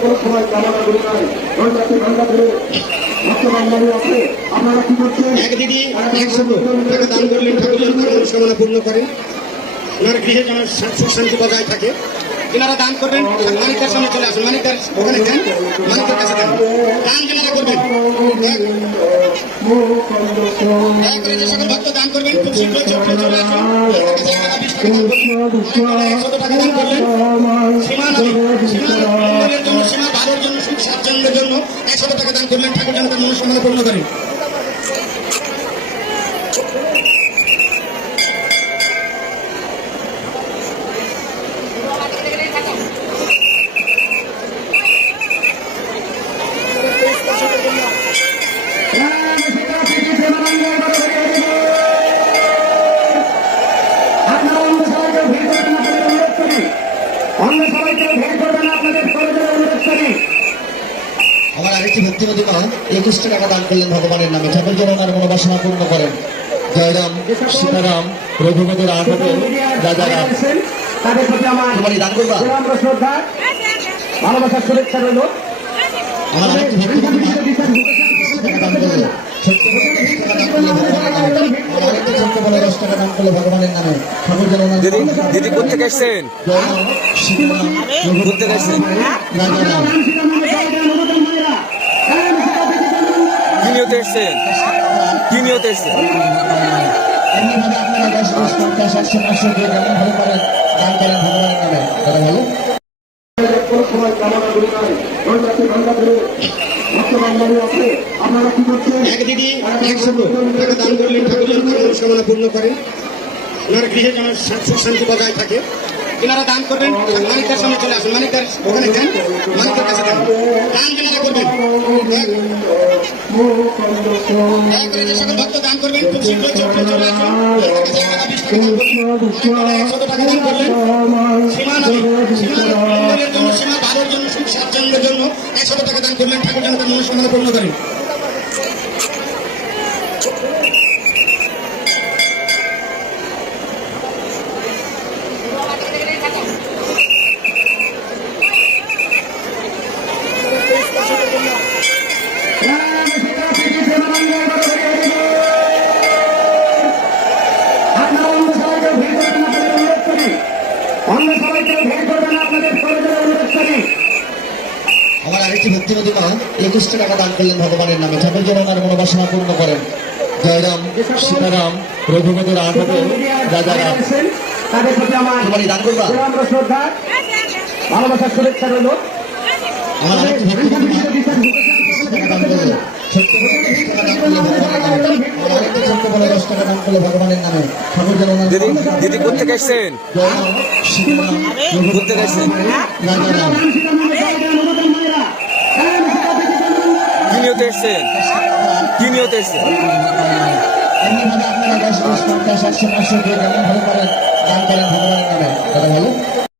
কোনো সময় কামনা করি নাই ওই কাছে ভাঙ্গা ধরে বর্তমান আপনারা কি করছেন? এক দিদি একশো টাকা দান করলেন ঠাকুর যেন তার মনস্কামনা পূর্ণ করেন। ওনার গৃহে যেন শান্তি বজায় থাকে। এনারা দান করবেন মানিকদার সামনে চলে আসুন। মানিকার ওখানে দেন মানিকার কাছে দেন দান যেনারা করবেন। ওনার টাকা দান করলেন সীমা নদী সীমা মঙ্গলের জন্য সীমা ভালোর জন্য সুখ স্বাচ্ছন্দ্যের জন্য একশত টাকা দান করলেন ঠাকুর যেন তার মনস্কামনা পূর্ণ করেন আপনারা অন্য সবাইকে ভিড় করবেন আপনাদের অনুরোধ করি অন্য সবাইকে ভিড় করবেন আপনাদের প্রয়োজনে অনুরোধ করি আমার আরেকটি ভক্তি নদীমা একুশটি টাকা দান করলেন ভগবানের নামে। ঠাকুর যেন ওনার মনোবাসনা পূর্ণ করেন। জয়রাম সীতারাম রঘুপতির আঠারো রাজা রাম। তাদের প্রতি আমার তোমার দান করবা? ভালোবাসার শুভেচ্ছা রইল। আমার আরেকটি ভক্তি নদীমা দিদি দিদি কোথেকে এসছেন? কোথেকে এসছেন? কি নিয়তে এসছেন। কি নিয়তে এসছেন। কোনো সময় কামনা করি নাই। ওই ধরে এক দিদি একশো টাকা দান করলেন ঠাকুর যেন মনস্কামনা পূর্ণ করেন ওনার গৃহে যেন শান্তি বজায় থাকে এনারা দান করবেন মানিকদার সামনে চলে আসুন মানিকদার ওখানে দেন মানিকদার কাছে দেন দান যেনারা করবেন দয়া করে যে সকল ভক্ত দান করবেন খুব শীঘ্রই চলে চলে আসুন ওনার টাকা দান করবেন। আপনারা একশত করলেন সীমা নদী সীমা মঙ্গলের জন্য সীমা ভালোর জন্য সুখ স্বাচ্ছন্দ্যের জন্য একশো টাকা দান করলেন, ঠাকুর যেন তার মনস্কামনা পূর্ণ করেন আপনারা অন্য সবাইকে ভিড় করবেন আপনাদের অনুরোধ করি অন্য সবাইকে ভিড় করবেন আপনাদের প্রয়োজনে অনুরোধ করি। আমার আরেকটি ভক্তি মা একুশটি টাকা দান করলেন ভগবানের নামে। ঠাকুর যেন আমার মনোবাসনা পূর্ণ করেন। জয়রাম সীতারাম রঘুপতি আঠারো রাজা রাম তাদের প্রতি আমার দান করবা? শ্রদ্ধা ভালোবাসার শুভেচ্ছা রইল। আমার আরেকটি ভক্তি নদীমা একুশটি টাকা দান করলেন সত্যি বলতে একুশটি টাকা দান করলে ভগবানের নামে আমার আরেকটি ছোট্ট বলে দশ টাকা দান করলে ভগবানের নামে ঠাকুর যেন দিদি দিদি কোথেকে এসছেন? গেছেন কোথেকে এসছেন? কি নিয়তে এসছেন। কি নিয়তে এসছেন। এমনিভাবে আপনারা দশ দশ পঞ্চাশ একশো পাঁচশো দিয়ে যেমন ভালো করেন দান করেন ভগবানের নামে। কথা বলো